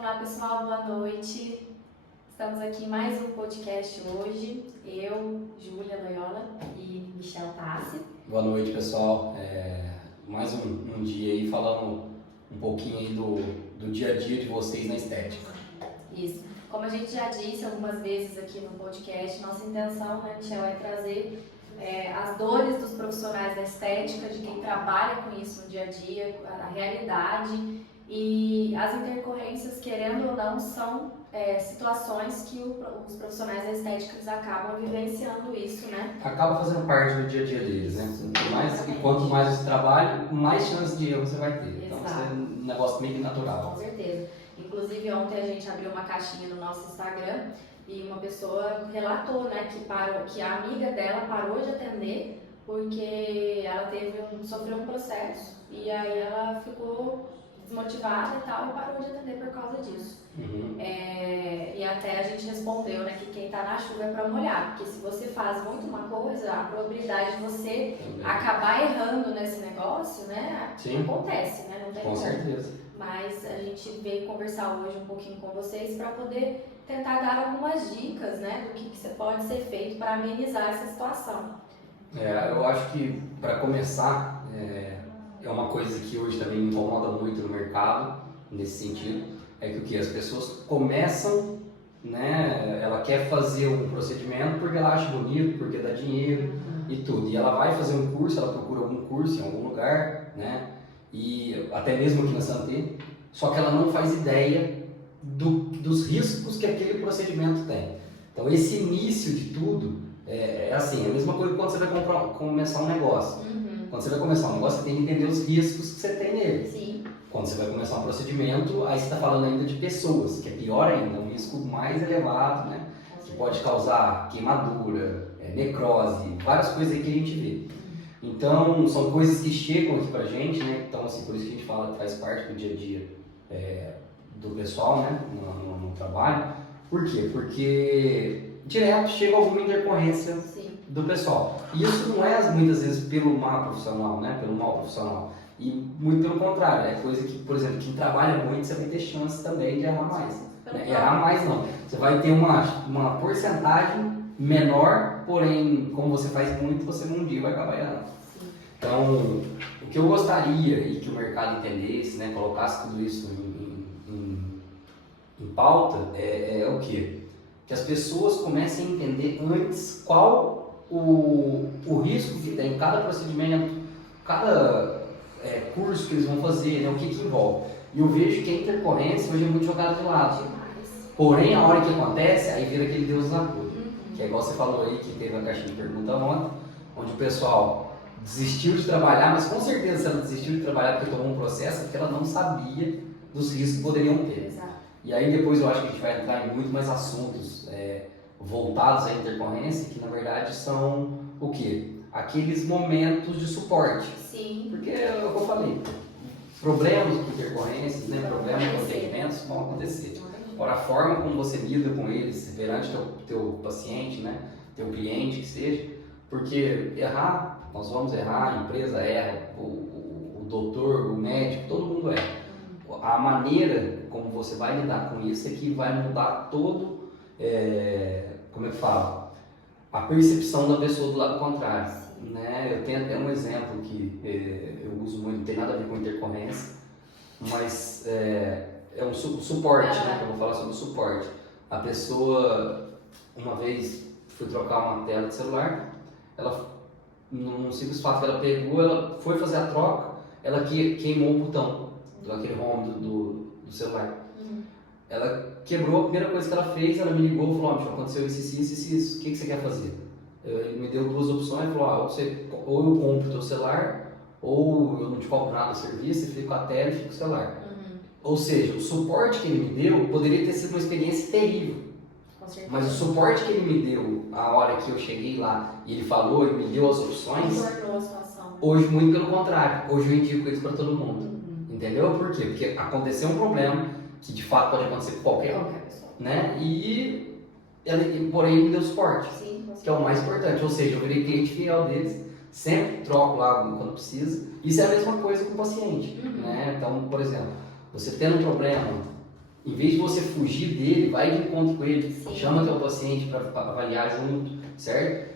Olá pessoal, boa noite. Estamos aqui em mais um podcast hoje. Eu, Júlia Loyola e Michel Tassi. Boa noite pessoal. Mais um dia aí falando um pouquinho aí do dia a dia de vocês na estética. Isso. Como a gente já disse algumas vezes aqui no podcast, nossa intenção, né, Michel, é trazer as dores dos profissionais da estética, de quem trabalha com isso no dia a dia, a realidade. E as intercorrências, querendo ou não, são situações que os profissionais da estética acabam vivenciando isso, né? Acaba fazendo parte do dia a dia deles, né? Quanto mais você trabalha, mais chance de erro você vai ter. Então, isso é um negócio meio que natural. Com certeza. Inclusive, ontem a gente abriu uma caixinha no nosso Instagram e uma pessoa relatou, né, que a amiga dela parou de atender porque ela sofreu um processo e aí ela ficou desmotivada e tal, e parou de atender por causa disso. Uhum. E até a gente respondeu, né, que quem tá na chuva é pra molhar, porque se você faz muito uma coisa, a probabilidade de você acabar errando nesse negócio, né, Sim. acontece, né, não tem Com certeza. Mas a gente veio conversar hoje um pouquinho com vocês para poder tentar dar algumas dicas, né, do que pode ser feito para amenizar essa situação. Eu acho que para começar, é uma coisa que hoje também me incomoda muito no mercado, nesse sentido, é que as pessoas começam, né, ela quer fazer um procedimento porque ela acha bonito, porque dá dinheiro e tudo, e ela vai fazer um curso, ela procura algum curso em algum lugar, né, e até mesmo aqui na Santé, só que ela não faz ideia dos riscos que aquele procedimento tem. Então esse início de tudo é assim, a mesma coisa que quando você vai começar um negócio. Quando você vai começar um negócio, você tem que entender os riscos que você tem nele. Sim. Quando você vai começar um procedimento, aí você está falando ainda de pessoas, que é pior ainda, um risco mais elevado, né? Que pode causar queimadura, necrose, várias coisas aí que a gente vê. Então, são coisas que chegam aqui pra gente, né? Então, assim, por isso que a gente fala que faz parte do dia a dia do pessoal, né? No trabalho. Por quê? Porque direto chega alguma intercorrência do pessoal. E isso não é muitas vezes pelo mal profissional, né? Pelo mal profissional. E muito pelo contrário, é coisa que, por exemplo, quem trabalha muito, você vai ter chance também de errar mais. Errar mais não. Você vai ter uma porcentagem menor, porém, como você faz muito, você num dia vai acabar errando. Então, o que eu gostaria e que o mercado entendesse, né, colocasse tudo isso em pauta, é o quê? Que as pessoas comecem a entender antes qual o risco que tem cada procedimento, cada curso que eles vão fazer, né, o que envolve. E eu vejo que a intercorrência hoje é muito jogada de lado. Porém, a hora que acontece, aí vira aquele Deus na cor. Que é igual você falou aí, que teve a caixinha de pergunta ontem, onde o pessoal desistiu de trabalhar, mas com certeza ela desistiu de trabalhar porque tomou um processo, porque ela não sabia dos riscos que poderiam ter. Exato. E aí depois eu acho que a gente vai entrar em muito mais assuntos voltados à intercorrência, que na verdade são o quê? Aqueles momentos de suporte. Sim. Porque é o que eu falei, problemas com intercorrências, né, problemas com atendimentos vão acontecer. Agora, a forma como você lida com eles perante teu paciente, né, teu cliente, que seja, porque errar, nós vamos errar, a empresa erra, o doutor, o médico, todo mundo erra. A maneira como você vai lidar com isso é que vai mudar todo, como é que fala, a percepção da pessoa do lado contrário. Né? Eu tenho até um exemplo que eu uso muito, não tem nada a ver com intercorrência, mas é um suporte, né? Eu vou falar sobre o suporte. A pessoa, uma vez, fui trocar uma tela de celular, ela, num simples fato que ela pegou, ela foi fazer a troca, ela queimou o botão, aquele home do celular. Ela quebrou, a primeira coisa que ela fez, ela me ligou e falou, aconteceu isso, o que você quer fazer? Ele me deu duas opções, falou, ou eu compro o teu celular, ou eu não te compro nada do serviço, você fica com a tela e fica com o celular. Ou seja, o suporte que ele me deu poderia ter sido uma experiência terrível. Mas o suporte que ele me deu a hora que eu cheguei lá e ele falou e me deu as opções, hoje muito pelo contrário, hoje eu indico isso para todo mundo. Entendeu? Por quê? Porque aconteceu um problema que de fato pode acontecer com qualquer pessoa, né? Porém ele me deu suporte. Sim, que é o mais importante, ou seja, eu virei cliente fiel deles, sempre troco lá quando precisa. Isso é a mesma coisa com o paciente, né? Então, por exemplo, você tendo um problema Em vez de você fugir dele, vai de encontro com ele, Sim. chama teu paciente para avaliar junto, certo?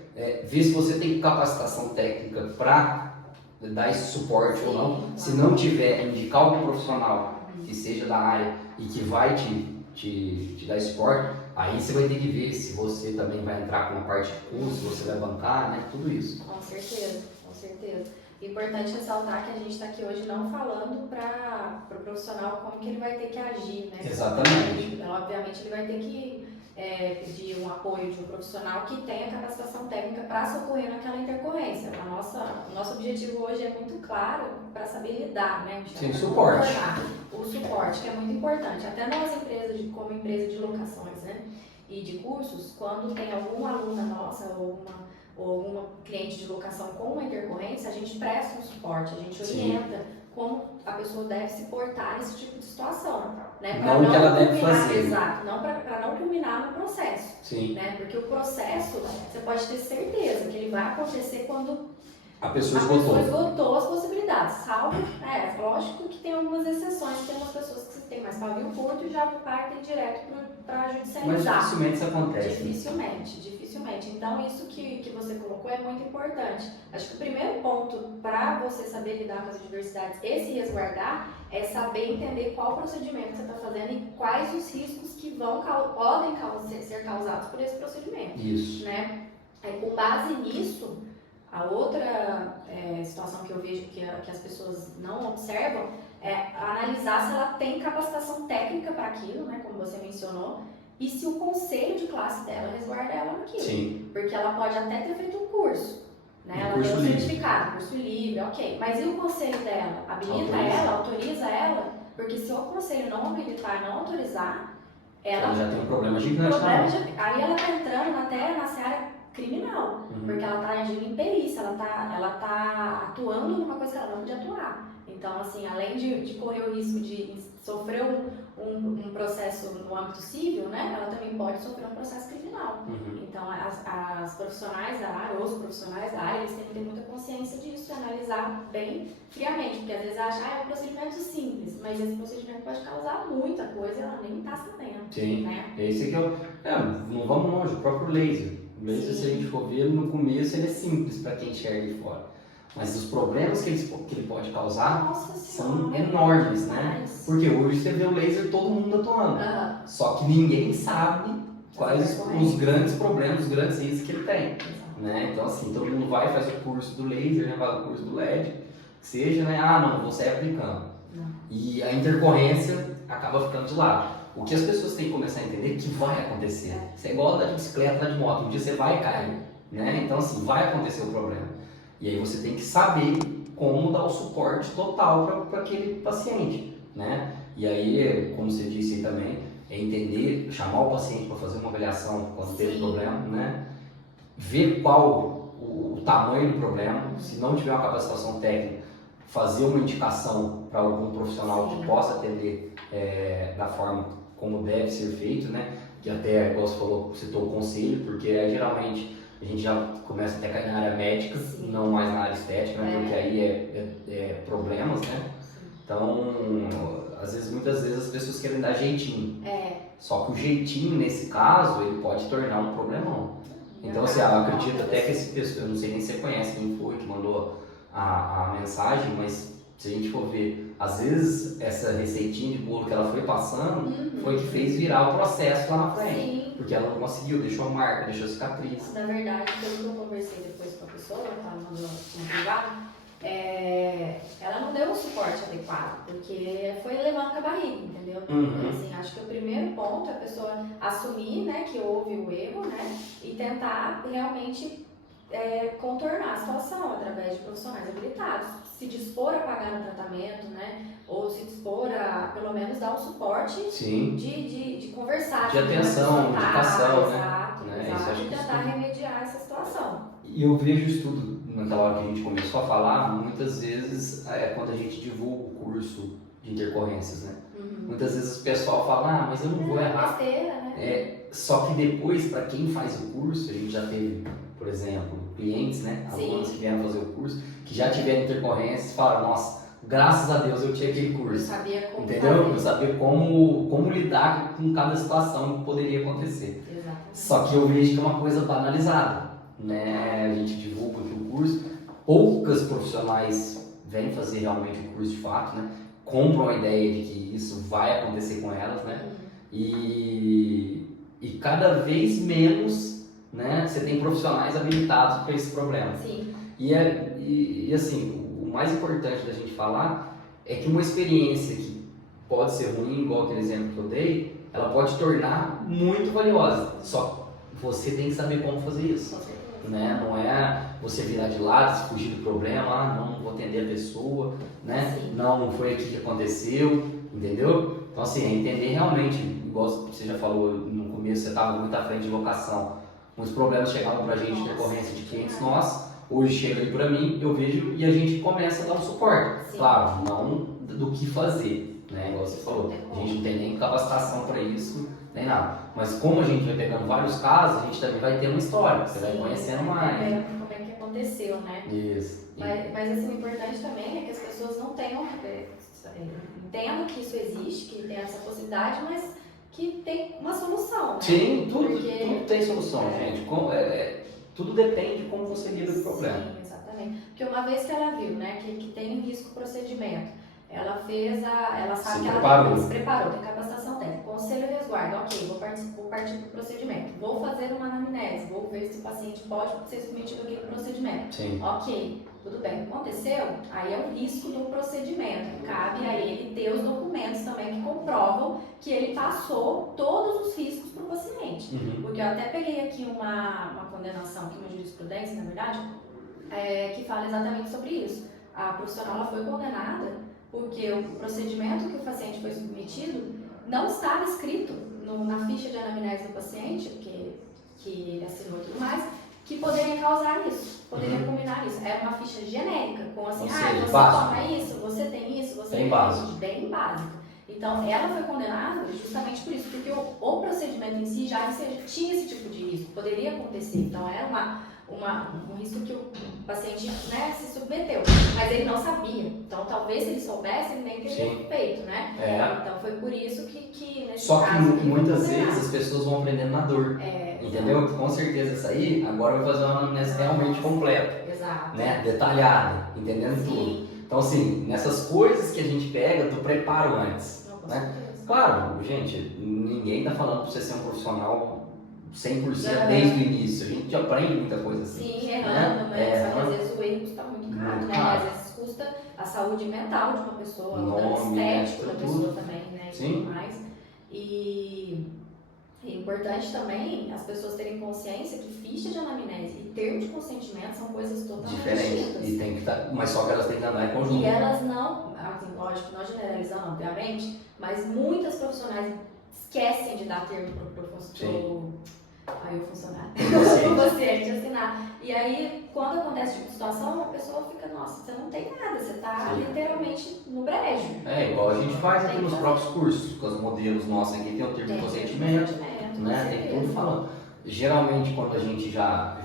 Vê se você tem capacitação técnica para dar esse suporte ou não. Sim, Se não tiver, indicar algum profissional que seja da área e que vai te dar esse suporte, aí você vai ter que ver se você também vai entrar com uma parte de custo, se você vai bancar, né? Tudo isso. Com certeza, com certeza. Importante ressaltar que a gente está aqui hoje não falando para o profissional como que ele vai ter que agir, né? Exatamente. Obviamente ele vai ter que pedir um apoio de um profissional que tenha capacitação técnica para socorrer naquela intercorrência. O nosso objetivo hoje é muito claro para saber lidar, né? Sim, suporte. O suporte, que é muito importante. Até nós, como empresa de locações, né? E de cursos, quando tem alguma aluna nossa ou alguma cliente de locação com uma intercorrência, a gente presta um suporte, a gente orienta como a pessoa deve se portar nesse tipo de situação, né? Pra não o que ela deve fazer. Exato, para não culminar no processo. Sim. Né? Porque o processo, você pode ter certeza que ele vai acontecer quando a pessoa esgotou as possibilidades, salvo, lógico que tem algumas exceções, tem umas pessoas que têm mais pavio curto e já partem direto para judicializar. Mas dificilmente isso acontece. Dificilmente. Então isso que você colocou é muito importante. Acho que o primeiro ponto para você saber lidar com as adversidades e se resguardar é saber entender qual procedimento você está fazendo e quais os riscos que podem ser causados por esse procedimento. Isso. Né? Com base nisso, a outra situação que eu vejo que as pessoas não observam é analisar se ela tem capacitação técnica para aquilo, né, como você mencionou, e se o conselho de classe dela resguarda ela naquilo. Sim. Porque ela pode até ter feito um curso, né? Ela curso tem um livre. certificado, curso livre, ok. Mas e o conselho dela? Habilita ela, autoriza ela? Porque se o conselho não habilitar, não autorizar, ela já tem um problema gigante. Aí ela está entrando até na seara criminal, porque ela está agindo em perícia, ela tá atuando numa coisa que ela não podia atuar. Então, assim, além de correr o risco de sofrer um processo no âmbito civil, né, ela também pode sofrer um processo criminal. Então, as profissionais da área, ou os profissionais da área, eles têm que ter muita consciência disso e analisar bem friamente, porque às vezes acha, é um procedimento simples, mas esse procedimento pode causar muita coisa e ela nem está sabendo. Sim, né? Esse aqui não vamos longe, o próprio laser. O laser, se a gente for ver, no começo ele é simples para quem enxerga de fora. Mas os problemas que ele pode causar são enormes, né? Porque hoje você vê o laser todo mundo atuando. Só que ninguém sabe quais os grandes problemas, os grandes riscos que ele tem. Né? Então, assim, todo mundo vai e faz o curso do laser, né? Faz o curso do LED, que seja, né? Não, vou sair aplicando. E a intercorrência acaba ficando de lado. O que as pessoas têm que começar a entender é que vai acontecer. Isso é igual andar de bicicleta, andar de moto. Um dia você vai cair, né? Então, assim, vai acontecer o problema. E aí você tem que saber como dar o suporte total para aquele paciente, né? E aí, como você disse aí também, é entender, chamar o paciente para fazer uma avaliação quando teve problema, né? Ver qual o tamanho do problema, se não tiver uma capacitação técnica, fazer uma indicação para algum profissional que possa atender da forma como deve ser feito, né? Que até, igual você falou, citou o conselho, porque geralmente a gente já começa até a cair na área médica, não mais na área estética, né? Porque aí é problemas, né? Então, muitas vezes as pessoas querem dar jeitinho. Só que o jeitinho, nesse caso, ele pode tornar um problemão. Então, assim, eu acredito até que esse pessoal, eu não sei nem se você conhece quem foi que mandou a mensagem, mas se a gente for ver, às vezes essa receitinha de bolo que ela foi passando foi que fez virar o processo lá na frente. Porque ela não conseguiu, deixou marca, deixou cicatriz. Na verdade, pelo que eu conversei depois com a pessoa, que ela mandou no privado, ela não deu um suporte adequado, porque foi levando com a barriga, entendeu? Então, assim, acho que o primeiro ponto é a pessoa assumir, né, que houve o erro, né, e tentar realmente contornar a situação através de profissionais habilitados, se dispor a pagar no tratamento, né, ou se dispor a, pelo menos, dar um suporte de conversar. De atenção, de educação, né? Exato, e tentar remediar essa situação. E eu vejo isso tudo, naquela hora que a gente começou a falar, muitas vezes, quando a gente divulga o curso de intercorrências, né? Muitas vezes o pessoal fala, mas eu não vou errar. Besteira, né? Só que depois, para quem faz o curso, a gente já teve, por exemplo, clientes, né? Alunos que vieram fazer o curso, que já tiveram intercorrências e falaram, nossa, graças a Deus eu tinha aquele Eu curso. sabia como Entendeu? Eu fazer. sabia como lidar com cada situação que poderia acontecer. Exatamente. Só que eu vejo que é uma coisa banalizada, né? A gente divulga aqui o curso, poucas profissionais vêm fazer realmente o curso de fato, né? Compram a ideia de que isso vai acontecer com elas, né? E cada vez menos, né? Você tem profissionais habilitados para esse problema. Sim. E assim, o mais importante da gente falar é que uma experiência que pode ser ruim, igual aquele exemplo que eu dei, ela pode tornar muito valiosa. Só que você tem que saber como fazer isso. Né? Não é você virar de lado, fugir do problema, não vou atender a pessoa, né? Não foi aqui que aconteceu, entendeu? Então assim, é entender realmente, igual você já falou no começo, você estava muito à frente de locação. Muitos problemas chegavam pra gente de decorrência de clientes nossos, hoje chega aí pra mim, eu vejo e a gente começa a dar um suporte. Sim. Claro, não do que fazer, né? Igual você falou, a gente não tem nem capacitação para isso, nem nada. Mas como a gente vai pegando vários casos, a gente também vai ter uma história, você vai conhecendo mais. Como é que aconteceu, né? Isso. Mas assim, o importante também é que as pessoas não tenham, entendam que isso existe, que tem essa possibilidade, mas que tem uma solução, né? Sim, tudo tem É. solução, gente. Tudo depende de como você lida com o problema. Sim, exatamente. Porque uma vez que ela viu, né, que tem um risco procedimento, ela sabe que ela se preparou, tem capacitação técnica, conselho e resguardo, ok, vou partir para o procedimento, vou fazer uma anamnese, vou ver se o paciente pode ser submetido àquele procedimento. Sim. Ok, tudo bem, aconteceu, aí é um risco do procedimento, cabe a ele ter os documentos também que comprovam que ele passou todos os riscos para o paciente. Porque eu até peguei aqui uma condenação, aqui uma jurisprudência, na verdade, que fala exatamente sobre isso. A profissional ela foi condenada porque o procedimento que o paciente foi submetido não estava escrito na ficha de anamnese do paciente, que ele assinou e tudo mais, que poderia causar isso, poderia combinar isso. Era uma ficha genérica, com assim, você toma isso, você tem isso, você tem isso, bem básica. Então, ela foi condenada justamente por isso, porque o procedimento em si já tinha esse tipo de risco, poderia acontecer. Então, era um risco que o paciente, né, se submeteu, mas ele não sabia. Então, talvez se ele soubesse, ele nem teria feito, né? Então, foi por isso que nesse Só caso, que muitas vezes as pessoas vão aprendendo na dor, entendeu? Com certeza essa aí, agora vai fazer uma anamnese realmente completa, né? Detalhada, entendendo tudo. Então, assim, nessas coisas que a gente pega do preparo antes, né? Claro, gente, ninguém tá falando pra você ser um profissional 100% desde o início, a gente aprende muita coisa assim. Sim, errando, mas às vezes o erro custa muito caro, né? Às vezes custa a saúde mental de uma pessoa, o dano estético da pessoa também, né? E tudo mais. E é importante também as pessoas terem consciência que ficha de anamnese e termo de consentimento são coisas totalmente distintas. E tem que estar, mas só que elas têm que andar em conjunto. E elas não, assim, lógico, não generalizando, obviamente, mas muitas profissionais esquecem de dar termo para o funcionário, o paciente assinar. E aí, quando acontece esse tipo de situação, a pessoa fica, nossa, você não tem nada, você está literalmente no brejo. Igual a gente faz aqui nos próprios cursos, com os modelos nossos aqui, tem o termo de consentimento, né? Tem tudo falando. Geralmente, quando a gente já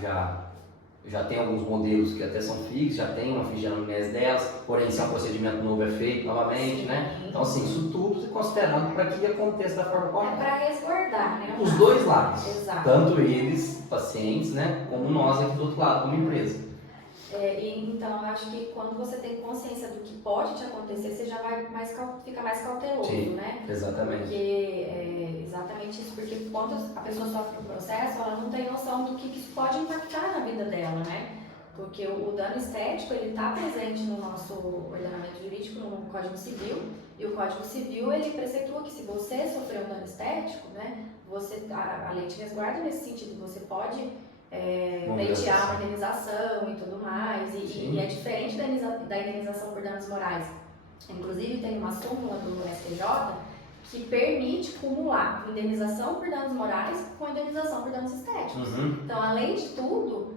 tem alguns modelos que até são fixos, já tem uma ficha de anamnese delas, porém se um procedimento novo é feito novamente, né? Então assim, isso tudo é considerado para que aconteça da forma correta. É para resguardar, né? Os dois lados. Exato. Tanto eles, pacientes, né? Como nós aqui do outro lado, como empresa. Então, eu acho que quando você tem consciência do que pode te acontecer, você já fica mais cauteloso, né? Exatamente. Porque exatamente isso, porque quando a pessoa sofre um processo, ela não tem noção do que isso pode impactar na vida dela, né? Porque o dano estético, ele está presente no nosso ordenamento jurídico, no Código Civil, e o Código Civil, ele preceitua que se você sofreu um dano estético, né, a lei te resguarda nesse sentido, você pode pleitear uma indenização e tudo mais, e é diferente da indenização por danos morais. Inclusive, tem uma súmula do STJ que permite cumular indenização por danos morais com indenização por danos estéticos. Então, além de tudo,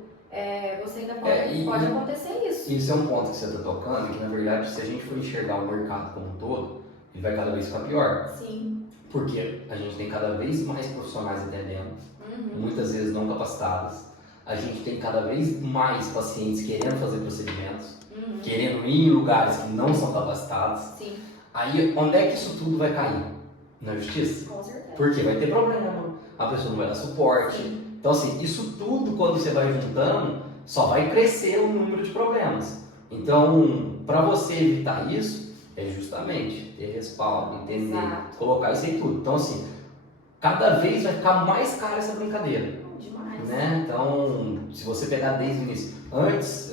você ainda pode acontecer isso. Isso é um ponto que você está tocando, que na verdade, se a gente for enxergar o mercado como um todo, ele vai cada vez ficar pior. Sim. Porque a gente tem cada vez mais profissionais atendendo, muitas vezes não capacitados. A gente tem cada vez mais pacientes querendo fazer procedimentos, querendo ir em lugares que não são capacitados. Sim. Aí, onde é que isso tudo vai cair? Na justiça? Com certeza. Porque vai ter problema, a pessoa não vai dar suporte. Sim. Então, assim, isso tudo, quando você vai juntando, só vai crescer o número de problemas. Então, para você evitar isso, é justamente ter respaldo, entender, Exato. colocar isso aí tudo. Então, assim, cada vez vai ficar mais cara essa brincadeira. Demais. Né? Então, se você pegar desde o início, antes,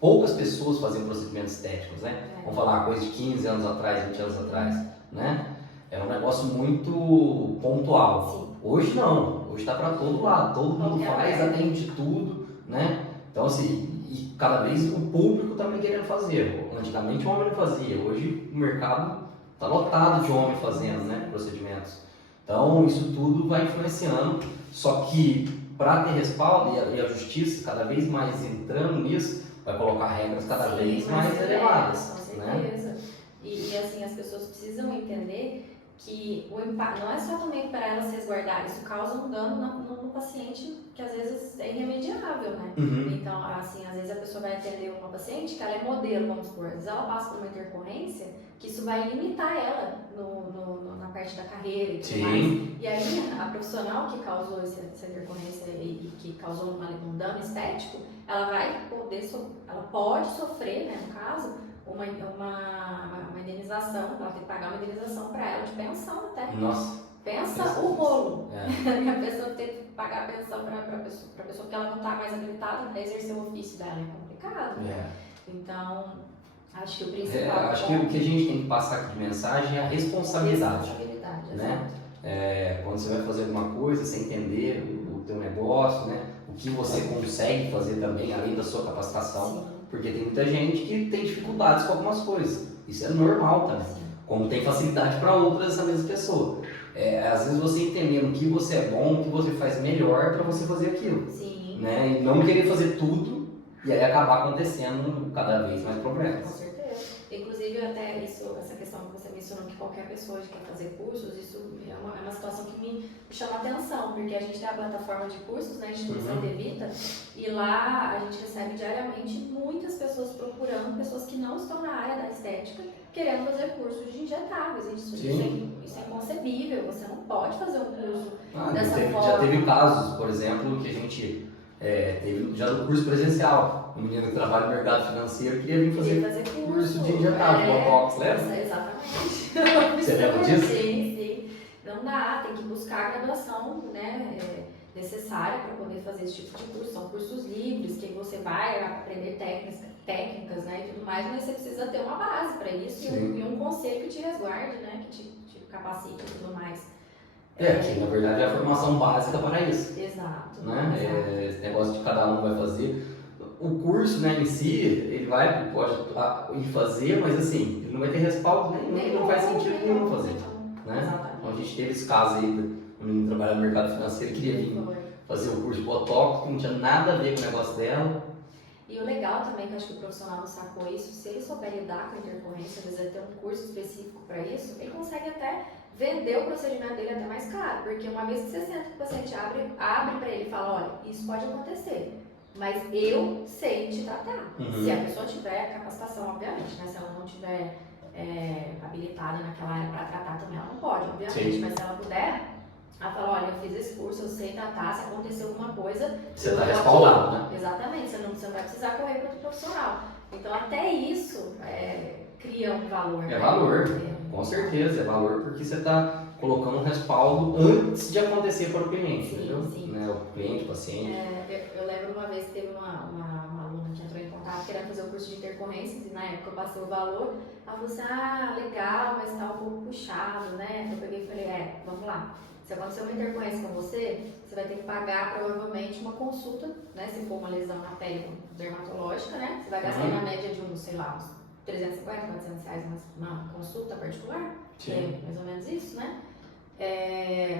poucas pessoas faziam procedimentos estéticos, né? Vamos falar coisa de 15 anos atrás, 20 anos atrás, né? Era um negócio muito pontual. Sim. Hoje não, hoje está para todo lado, todo mundo Qualquer faz, atende de tudo, né? Então, assim, e cada vez o público também querendo fazer. Antigamente o homem não fazia, hoje o mercado está lotado de homem fazendo, né? Procedimentos. Então, isso tudo vai influenciando, só que para ter respaldo e a justiça cada vez mais entrando nisso, vai colocar regras cada vez mais elevadas. Com Né? certeza. E assim, as pessoas precisam entender que o impacto não é só também para elas se resguardarem, isso causa um dano no paciente que às vezes é irremediável, né? Uhum. Então, assim, às vezes a pessoa vai atender uma paciente que ela é modelo, vamos supor, às vezes ela passa por uma intercorrência, que isso vai limitar ela na parte da carreira e tudo mais. E aí, a profissional que causou essa intercorrência e que causou um dano estético, ela vai poder, ela pode sofrer, né, no caso, uma indenização, ela tem que pagar uma indenização para ela de pensão até. Nossa. Pensa o rolo. A pessoa tem que pagar a pensão para a pessoa porque ela não está mais habilitada para exercer o ofício dela. É complicado. Então, acho que o principal. Acho que o que a gente tem que passar aqui de mensagem é a responsabilidade. Né? Quando você vai fazer alguma coisa, você entender o teu negócio, né? O que você consegue fazer também, além da sua capacitação. Sim. Porque tem muita gente que tem dificuldades com algumas coisas. Isso é normal também. Sim. Como tem facilidade para outras essa mesma pessoa. Às vezes você entendendo o que você é bom, o que você faz melhor para você fazer aquilo. Sim. Né? E não querer fazer tudo e aí acabar acontecendo cada vez mais problemas. Com certeza. Inclusive, até essa questão que você mencionou, que qualquer pessoa que quer fazer cursos, isso é uma situação que me chama a atenção, porque a gente tem a plataforma de cursos, né, Instituição Devita, e lá a gente recebe diariamente muitas pessoas procurando, pessoas que não estão na área da estética, querendo fazer cursos de injetáveis. Isso é inconcebível, você não pode fazer um curso dessa forma. Já teve casos, por exemplo, que a gente teve já no curso presencial. Um menino que trabalha no mercado financeiro queria vir fazer curso de injetável, botox, lembra? Exatamente. Você lembra disso? Sim. Não dá, tem que buscar a graduação, né, necessária para poder fazer esse tipo de curso. São cursos livres, que você vai aprender técnicas, né, e tudo mais, mas você precisa ter uma base para isso e um conselho que te resguarde, né, que te capacite e tudo mais. Que na verdade é a formação básica para isso. Exato. Né? Esse negócio de cada um vai fazer. O curso, né, em si, ele pode ir fazer, mas assim, ele não vai ter respaldo nenhum, não faz sentido nenhum fazer. Né? Então a gente teve esse caso aí, um menino trabalhando no mercado financeiro, queria vir fazer o curso de botox, que não tinha nada a ver com o negócio dela. E o legal também, que eu acho que o profissional não sacou isso, se ele souber lidar com a intercorrência, às vezes ele tem um curso específico para isso, ele consegue até vender o procedimento dele até mais caro, porque uma vez que você senta que o paciente abre para ele e fala, olha, isso pode acontecer, mas eu sei te tratar. Se a pessoa tiver capacitação, obviamente, né? Se ela não tiver habilitada naquela área para tratar também, ela não pode, obviamente. Sim. Mas se ela puder, ela fala, olha, eu fiz esse curso, eu sei tratar, se acontecer alguma coisa... Você está respaldado, né? Exatamente, você não vai precisar correr para outro profissional. Então, até isso cria um valor. É valor, com certeza, é valor, porque você está colocando um respaldo antes de acontecer para o cliente, entendeu? Sim. Né? O cliente, o paciente. Eu lembro uma vez que teve uma aluna que entrou em contato querendo fazer o curso de intercorrências e na época eu passei o valor, ela falou assim, legal, mas está um pouco puxado, né? Eu peguei e falei, vamos lá, se acontecer uma intercorrência com você vai ter que pagar provavelmente uma consulta, né? Se for uma lesão na pele dermatológica, né? Você vai gastar na média de uns 350, 400 reais uma consulta particular, mais ou menos isso, né?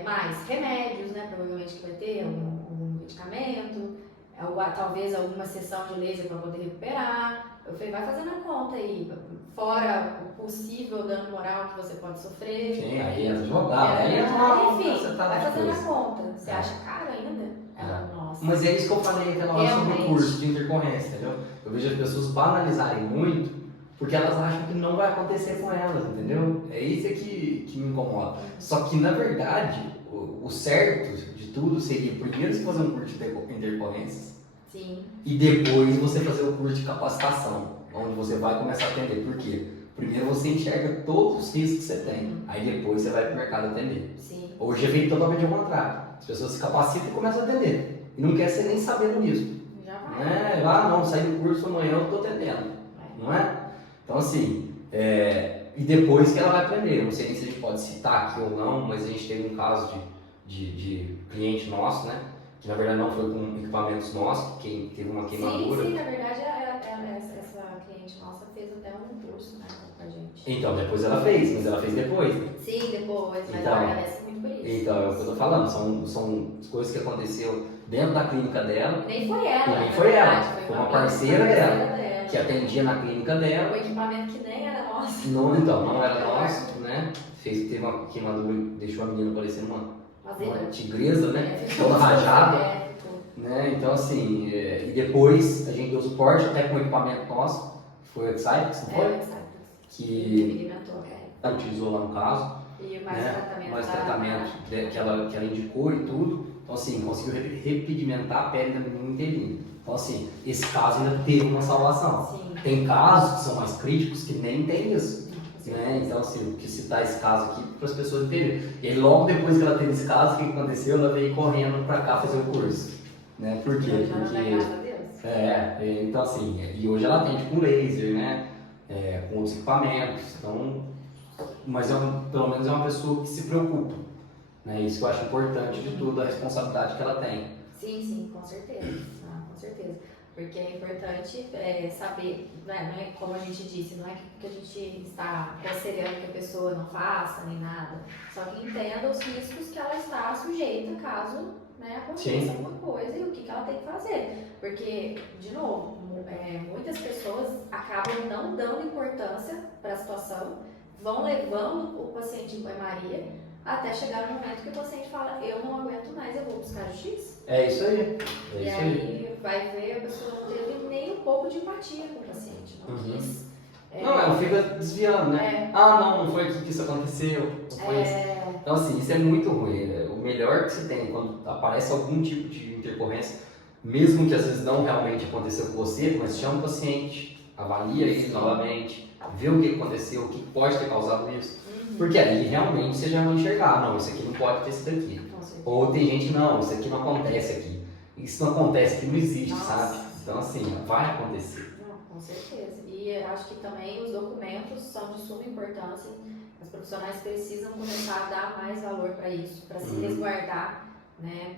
Mais remédios, né? Provavelmente que vai ter algum medicamento, talvez alguma sessão de laser para poder recuperar. Eu falei, vai fazendo a conta aí, fora o possível dano moral que você pode sofrer. Sim, aí entra advogado, enfim, vai fazendo a conta. Você acha caro ainda? nossa. Mas é isso que eu falei aquela hora sobre o Realmente. curso de intercorrência, entendeu? Eu vejo as pessoas banalizarem muito porque elas acham que não vai acontecer com elas, entendeu? É isso que me incomoda. Só que, na verdade, o certo de tudo seria primeiro você fazer um curso de intercorrências Sim. e depois você fazer o curso de capacitação, onde você vai começar a atender. Por quê? Primeiro você enxerga todos os riscos que você tem, aí depois você vai para o mercado atender. Sim. Hoje é feito totalmente ao contrário. As pessoas se capacitam e começam a atender. E não quer ser nem sabendo disso. Já vai. Né? Ah, não, saí do curso amanhã eu estou atendendo. Não é? Então, assim, e depois que ela vai aprender. Eu não sei nem se a gente pode citar aqui ou não, mas a gente teve um caso de cliente nosso, né? Que na verdade não foi com equipamentos nossos, que teve uma queimadura. Sim, na verdade essa cliente nossa fez até um curso, né, com a gente. Então, depois ela fez, mas ela fez depois. Né? Sim, depois, mas Então, ela agradece muito por isso. Então, é o que eu tô falando, são coisas que aconteceram dentro da clínica dela. Nem foi ela, E nem na foi ela, verdade, foi uma parceira dela, que que atendia na clínica dela. o equipamento que nem era nosso. Não, então, não era nosso, né? Teve uma queimadura, deixou a menina parecendo uma tigresa, né? Toda rajada. Né? Então, assim, e depois a gente deu suporte até com o equipamento nosso, que foi o Excitex, não foi? Que ela utilizou lá no caso. E mais né? tratamento. Mais tratamento que ela indicou e tudo. Então, assim, conseguiu repigmentar a pele da menina inteirinha. Então, assim, esse caso ainda teve uma salvação. Sim. Tem casos que são mais críticos que nem tem isso. Né? Então, assim, eu quis citar esse caso aqui para as pessoas entenderem. E aí, logo depois que ela teve esse caso, o que aconteceu? Ela veio correndo para cá fazer o curso. Né? Por quê? Porque, então, assim, e hoje ela atende com laser, né? Com outros equipamentos. Então, mas pelo menos é uma pessoa que se preocupa. Né? Isso que eu acho importante de tudo, a responsabilidade que ela tem. Sim, com certeza. Com certeza. Porque é importante saber, né, não é como a gente disse, não é que a gente está aconselhando que a pessoa não faça nem nada, só que entenda os riscos que ela está sujeita caso, né, aconteça alguma coisa e o que ela tem que fazer. Porque, de novo, muitas pessoas acabam não dando importância para a situação, vão levando o paciente em banho-maria até chegar no momento que o paciente fala, eu não aguento mais, eu vou buscar justiça. É isso aí. E aí vai ver, a pessoa não teve nem um pouco de empatia com o paciente, não quis. Não, ela fica desviando, né? Não foi aqui que isso aconteceu. Não foi isso. Então, assim, isso é muito ruim. Né? O melhor que se tem quando aparece algum tipo de intercorrência, mesmo que às vezes não realmente aconteceu com você, mas chama o paciente, avalia ele novamente, vê o que aconteceu, o que pode ter causado isso. Porque aí realmente você já vai enxergar, não, isso aqui não pode ter sido aqui. Ou tem gente, não, isso aqui não acontece aqui. Isso não acontece aqui, não existe, sabe? Então assim, vai acontecer. Não, com certeza. E eu acho que também os documentos são de suma importância. Os profissionais precisam começar a dar mais valor para isso, para se resguardar, né?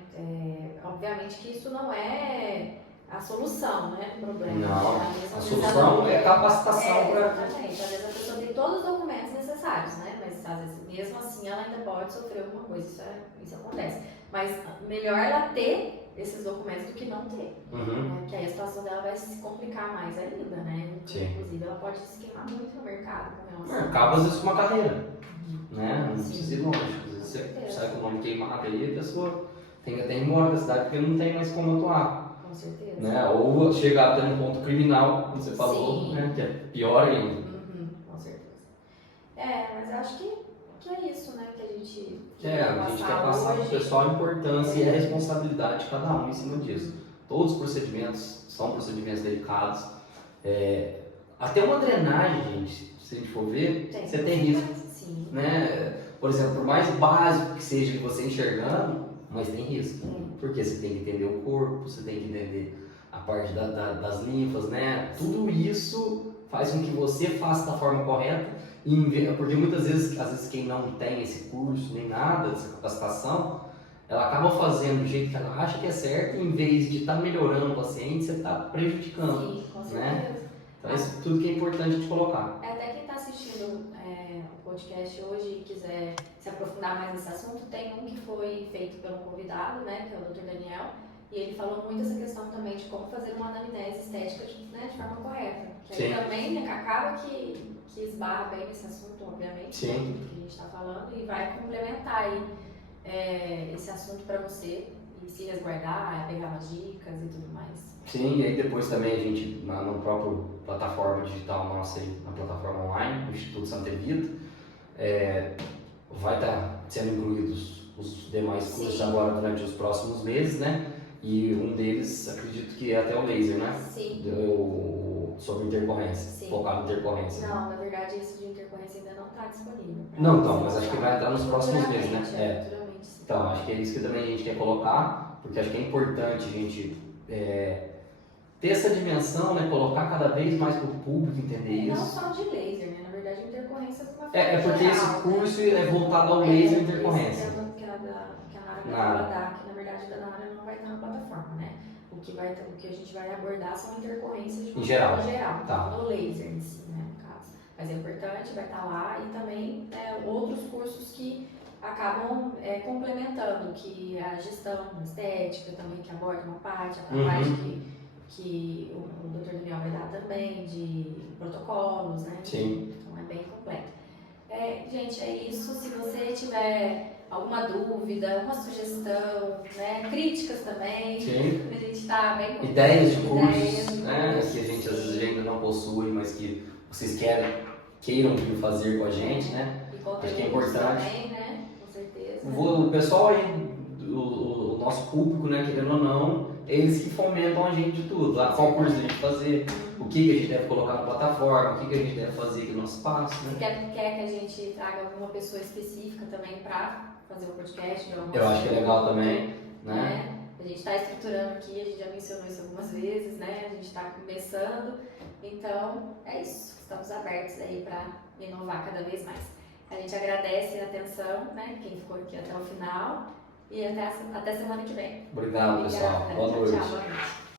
Obviamente que isso não é a solução, né, do problema. Não, a solução é capacitação para... Exatamente. Às vezes a pessoa tem todos os documentos necessários, né? Mas às vezes, mesmo assim, ela ainda pode sofrer alguma coisa. Isso acontece. Mas melhor ela ter esses documentos do que não ter. Né? Porque aí a situação dela vai se complicar mais ainda, né? Inclusive, ela pode se queimar muito no mercado. Acaba às vezes com uma carreira. Né? Não precisa ir longe. Às vezes você sai com o nome queimado aí, a pessoa tem que até ir embora da cidade porque não tem mais como atuar. Com certeza. Né? Ou chegar até um ponto criminal, como você falou, né? Que é pior ainda. Com certeza. Mas eu acho que é isso, né? Que a gente quer passar para o pessoal a importância e a responsabilidade de cada um em cima disso. Todos os procedimentos são procedimentos delicados. Até uma drenagem, gente, se a gente for ver, você tem risco. Sim. Né? Por exemplo, por mais básico que seja que você enxergando, mas tem risco. Porque você tem que entender o corpo, você tem que entender a parte das linfas, né? Tudo isso faz com que você faça da forma correta. Porque muitas vezes, às vezes quem não tem esse curso nem nada, dessa capacitação, ela acaba fazendo do jeito que ela acha que é certo, e em vez de estar melhorando o paciente, você está prejudicando. Sim, com certeza. Né? Então isso tudo que é importante de colocar. Até quem está assistindo o podcast hoje e quiser se aprofundar mais nesse assunto, tem um que foi feito pelo convidado, né, que é o Dr. Daniel, e ele falou muito essa questão também de como fazer uma anamnese estética de forma correta. Que aí também acaba que esbarra bem nesse assunto, obviamente, né, que a gente está falando, e vai complementar aí esse assunto para você e se resguardar, pegar umas dicas e tudo mais. Sim, e aí depois também a gente, na própria plataforma digital nossa, aí, na plataforma online, o Instituto Santa Evita, vai estar sendo incluídos os demais cursos Sim. agora durante os próximos meses, né? E um deles, acredito que é até o laser, né? Sim. Sobre intercorrência, Sim. focado em intercorrência. Não, na verdade esse de intercorrência ainda não está disponível. Não, então, mas acho que vai entrar nos próximos meses, né? Futuramente, sim. Então, acho que é isso que também a gente quer colocar, porque acho que é importante a gente ter essa dimensão, né? Colocar cada vez mais para o público entender E não isso. só de laser, né? Na verdade, intercorrência é uma É porque geral, esse curso né? é voltado ao laser e intercorrência. Esse que a Nara vai Nara. abordar, que na verdade a Nara não vai estar na plataforma, né? O que a gente vai abordar são intercorrências de Em geral. tá. No laser em si, né, no caso. Mas é importante, vai estar lá e também outros cursos que acabam complementando, que a gestão estética também, que aborda uma parte, a parte que o Dr. Daniel vai dar também, de protocolos, né? Sim. Então é bem completo. Gente, é isso. Se você tiver alguma dúvida, alguma sugestão, né? Críticas também. Sim. A gente está bem com Ideias de cursos, ideias, né? Que a gente às vezes ainda não possui, mas que vocês queiram vir fazer com a gente, né? E conteúdos acho que é importante. também, né? Com certeza. O pessoal aí, o nosso público, né, querendo ou não, eles que fomentam a gente de tudo. Lá, qual curso a gente fazer, o que a gente deve colocar na plataforma, o que a gente deve fazer aqui no nosso espaço, né? Você quer que a gente traga alguma pessoa específica também para fazer o podcast? Eu acho que é legal também, né? A gente está estruturando aqui, a gente já mencionou isso algumas vezes, né? A gente está começando, então é isso. Estamos abertos aí para inovar cada vez mais. A gente agradece a atenção, né? Quem ficou aqui até o final e até semana que vem. Obrigado, pessoal. Boa noite. Tchau, boa noite.